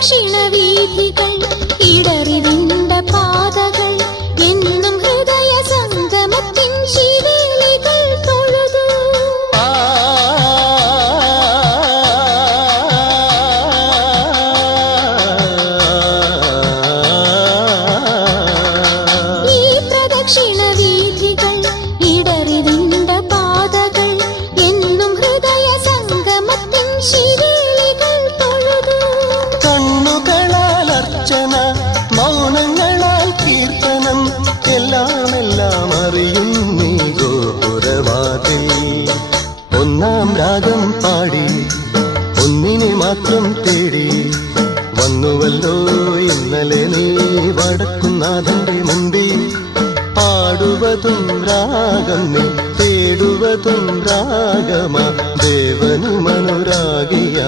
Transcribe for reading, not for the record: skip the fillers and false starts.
പ്രദക്ഷിണവീഥികൾ ഇടറിവിണ്ട പാതകൾ എന്നും ഹൃദയ സംഗമത്തിൻ ശിവേലികൾ തൊഴുതു. ഈ പ്രദക്ഷിണവീഥികൾ ഇടറിവിണ്ട പാതകൾ എന്നും ഹൃദയ സംഗമത്തിൻ ശിവേലികൾ തൊഴുതു. കണ്ണുകളാൽ അർച്ചന, മൗനങ്ങളാൽ കീർത്തനം, എല്ലാം അറിയും നീ ഗോപുരവാതിൽ. ഒന്നാം രാഗം പാടി ഒന്നിനെ മാത്രം തേടി വന്നുവല്ലോ ഇന്നലെ നീ വടക്കുന്നാഥന്റെ മുമ്പിൽ. പാടുവതും രാഗം നീ, തേടുവതും രാഗമാ, ദേവനും അനുരാഗിയാമമ്പല